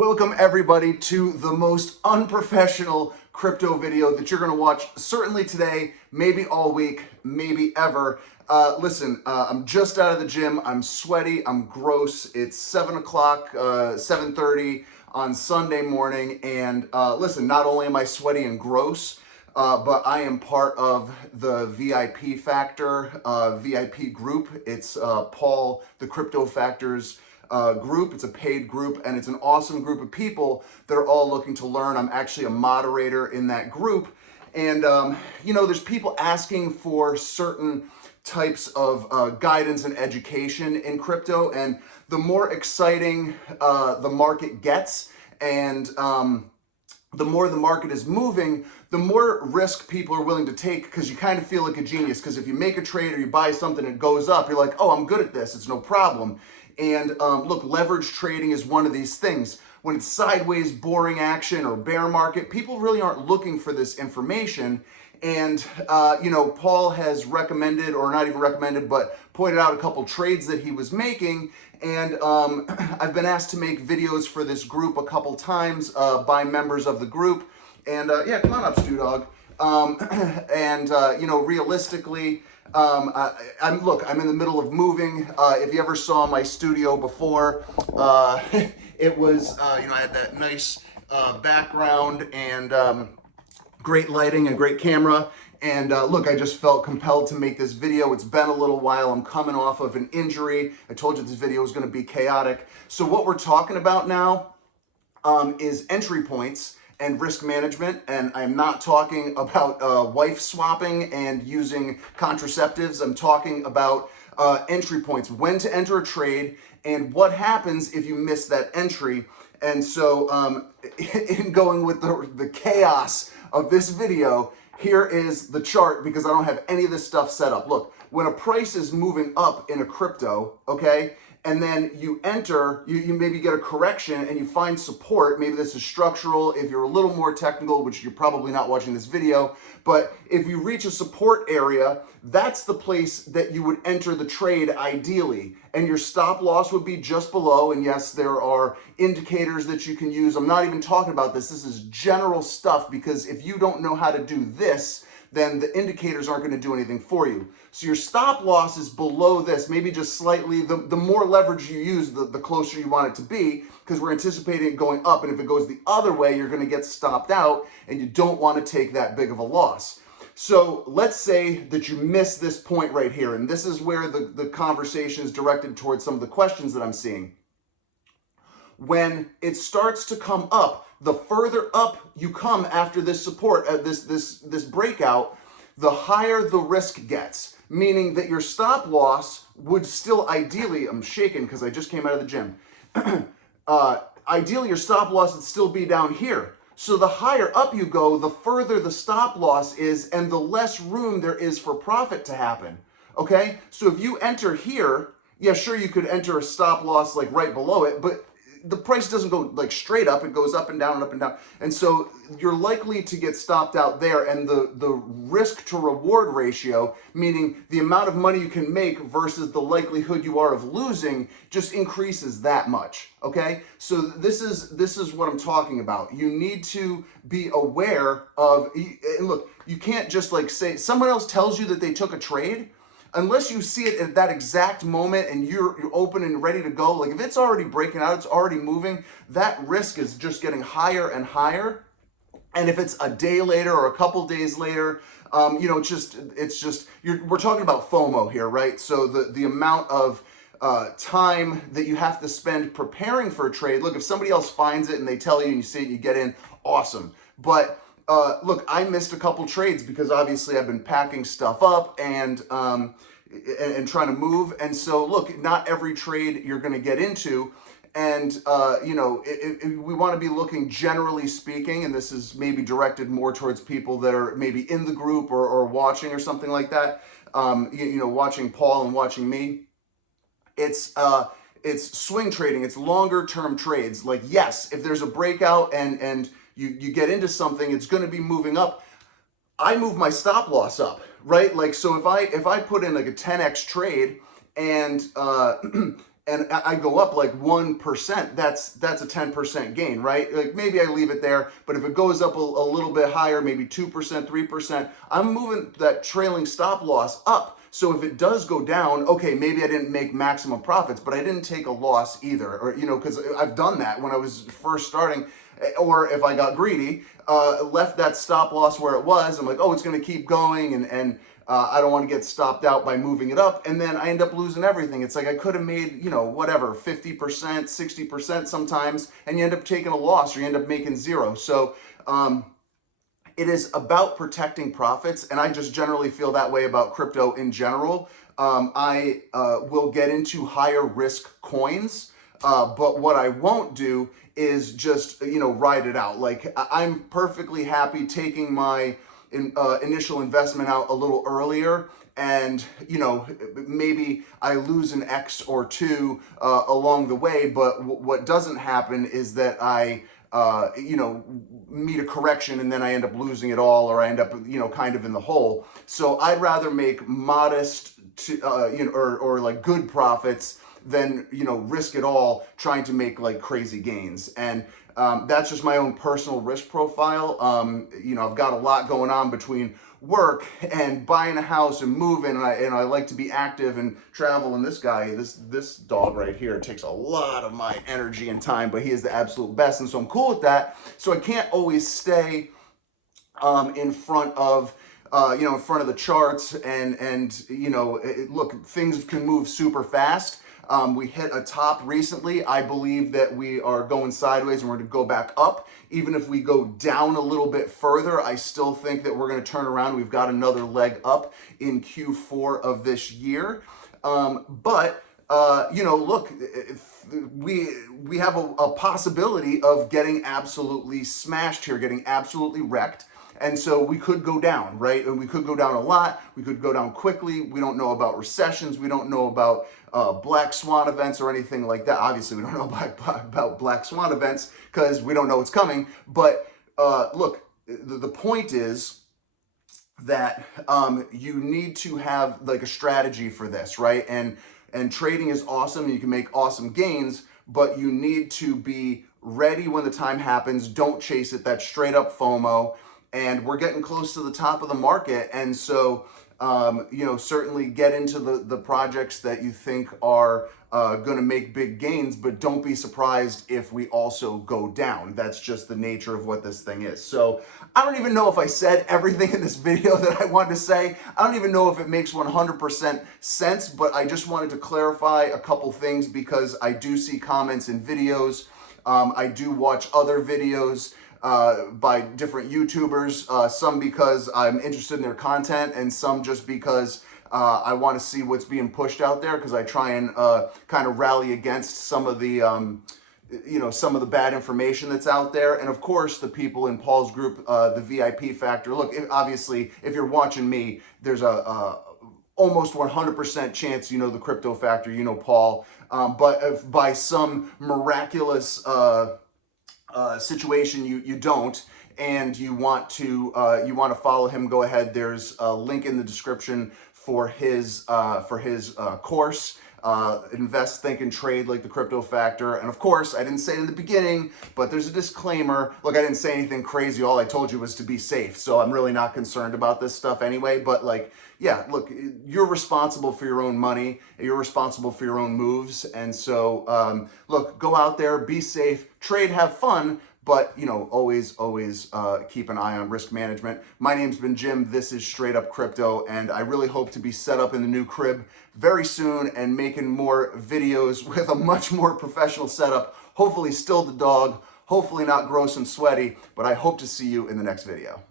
Welcome everybody to the most unprofessional crypto video that you're going to watch certainly today, maybe all week, maybe ever. Listen, I'm just out of the gym. I'm sweaty. I'm gross. It's 7 o'clock, 7:30 on Sunday morning. And listen, not only am I sweaty and gross, but I am part of the VIP Factor VIP group. It's Paul, the Crypto Factor's group. It's a paid group, and it's an awesome group of people that are all looking to learn. I'm actually a moderator in that group, and there's people asking for certain types of guidance and education in crypto, and the more exciting the market gets, and the more the market is moving, the more risk people are willing to take, because you kind of feel like a genius. Because if you make a trade or you buy something and it goes up, you're like, oh, I'm good at this, it's no problem. And look, leverage trading is one of these things. When it's sideways, boring action or bear market, people really aren't looking for this information. And, Paul has recommended, or not even recommended, but pointed out a couple trades that he was making. And I've been asked to make videos for this group a couple times by members of the group. And yeah, come on up, Stu Dog. Realistically, I'm in the middle of moving. If you ever saw my studio before, it was, I had that nice background and great lighting and great camera. And look, I just felt compelled to make this video. It's been a little while. I'm coming off of an injury. I told you this video was going to be chaotic. So what we're talking about now is entry points and risk management, and I'm not talking about wife swapping and using contraceptives. I'm talking about entry points, when to enter a trade, and what happens if you miss that entry. And so in going with the chaos of this video, here is the chart, because I don't have any of this stuff set up. Look, when a price is moving up in a crypto, okay, and then you enter, you maybe get a correction and you find support. Maybe this is structural. If you're a little more technical, which you're probably not watching this video, but if you reach a support area, that's the place that you would enter the trade ideally. And your stop loss would be just below. And yes, there are indicators that you can use. I'm not even talking about this. This is general stuff, because if you don't know how to do this, then the indicators aren't going to do anything for you. So your stop loss is below this, maybe just slightly. The more leverage you use, the closer you want it to be, because we're anticipating it going up. And if it goes the other way, you're going to get stopped out, and you don't want to take that big of a loss. So let's say that you miss this point right here, and this is where the conversation is directed towards some of the questions that I'm seeing. When it starts to come up, the further up you come after this support, this breakout, the higher the risk gets, meaning that your stop loss would still ideally, I'm shaking because I just came out of the gym, ideally your stop loss would still be down here. So the higher up you go, the further the stop loss is, and the less room there is for profit to happen, okay? So if you enter here, yeah, sure, you could enter a stop loss like right below it, but the price doesn't go like straight up, it goes up and down and up and down. And so you're likely to get stopped out there, and the risk to reward ratio, meaning the amount of money you can make versus the likelihood you are of losing, just increases that much, okay? So this is what I'm talking about. You need to be aware of, and look, you can't just like say, someone else tells you that they took a trade, unless you see it at that exact moment and you're open and ready to go. Like if it's already breaking out, it's already moving, that risk is just getting higher and higher. And if it's a day later or a couple days later, we're talking about FOMO here, right? So the amount of time that you have to spend preparing for a trade. Look, if somebody else finds it and they tell you and you see it and you get in, awesome. But look, I missed a couple trades because obviously I've been packing stuff up and trying to move. And so look, not every trade you're going to get into. And, we want to be looking, generally speaking, and this is maybe directed more towards people that are maybe in the group or watching or something like that, watching Paul and watching me. It's swing trading. It's longer term trades. Like, yes, if there's a breakout and you get into something, it's going to be moving up. I move my stop loss up, right? Like, so if I put in like a 10x trade and and I go up like 1%, that's a 10% gain, right? Like maybe I leave it there, but if it goes up a little bit higher, maybe 2%, 3%, I'm moving that trailing stop loss up. So if it does go down, okay, maybe I didn't make maximum profits, but I didn't take a loss either, or because I've done that when I was first starting. Or if I got greedy, left that stop loss where it was. I'm like, oh, it's going to keep going, and I don't want to get stopped out by moving it up, and then I end up losing everything. It's like I could have made, whatever, 50%, 60% sometimes, and you end up taking a loss, or you end up making zero. So it is about protecting profits, and I just generally feel that way about crypto in general. I will get into higher risk coins, but what I won't do is just, ride it out. Like I'm perfectly happy taking my initial investment out a little earlier, and maybe I lose an X or two along the way, but what doesn't happen is that I meet a correction and then I end up losing it all, or I end up kind of in the hole. So I'd rather make modest or like good profits than risk it all trying to make like crazy gains. And that's just my own personal risk profile. I've got a lot going on between work and buying a house and moving, and I like to be active and travel. And this dog right here takes a lot of my energy and time, but he is the absolute best, and so I'm cool with that. So I can't always stay in front of the charts, and look, things can move super fast. We hit a top recently. I believe that we are going sideways and we're going to go back up. Even if we go down a little bit further, I still think that we're going to turn around. We've got another leg up in Q4 of this year. Look, we have a possibility of getting absolutely smashed here, getting absolutely wrecked. And so we could go down, right? And we could go down a lot. We could go down quickly. We don't know about recessions. We don't know about black swan events or anything like that. Obviously, we don't know about black swan events because we don't know what's coming. But look, the point is that you need to have like a strategy for this, right? And trading is awesome. You can make awesome gains, but you need to be ready when the time happens. Don't chase it. That's straight up FOMO. And we're getting close to the top of the market. And so, certainly get into the projects that you think are going to make big gains, but don't be surprised if we also go down. That's just the nature of what this thing is. So I don't even know if I said everything in this video that I wanted to say. I don't even know if it makes 100% sense, but I just wanted to clarify a couple things because I do see comments in videos. I do watch other videos by different YouTubers, some because I'm interested in their content, and some just because I want to see what's being pushed out there, because I try and kind of rally against some of the some of the bad information that's out there. And of course, the people in Paul's group, the VIP Factor. Look, obviously, if you're watching me, there's a almost 100% chance the Crypto Factor, Paul. But if by some miraculous situation you don't, and you want to follow him, go ahead. There's a link in the description for his course, Invest, Think, and Trade Like the Crypto Factor. And of course, I didn't say it in the beginning, but there's a disclaimer. Look, I didn't say anything crazy. All I told you was to be safe. So I'm really not concerned about this stuff anyway. But like, yeah, look, you're responsible for your own money. You're responsible for your own moves. And so, look, go out there, be safe, trade, have fun. But, always keep an eye on risk management. My name's been Jim. This is Straight Up Crypto, and I really hope to be set up in the new crib very soon and making more videos with a much more professional setup. Hopefully still the dog, hopefully not gross and sweaty, but I hope to see you in the next video.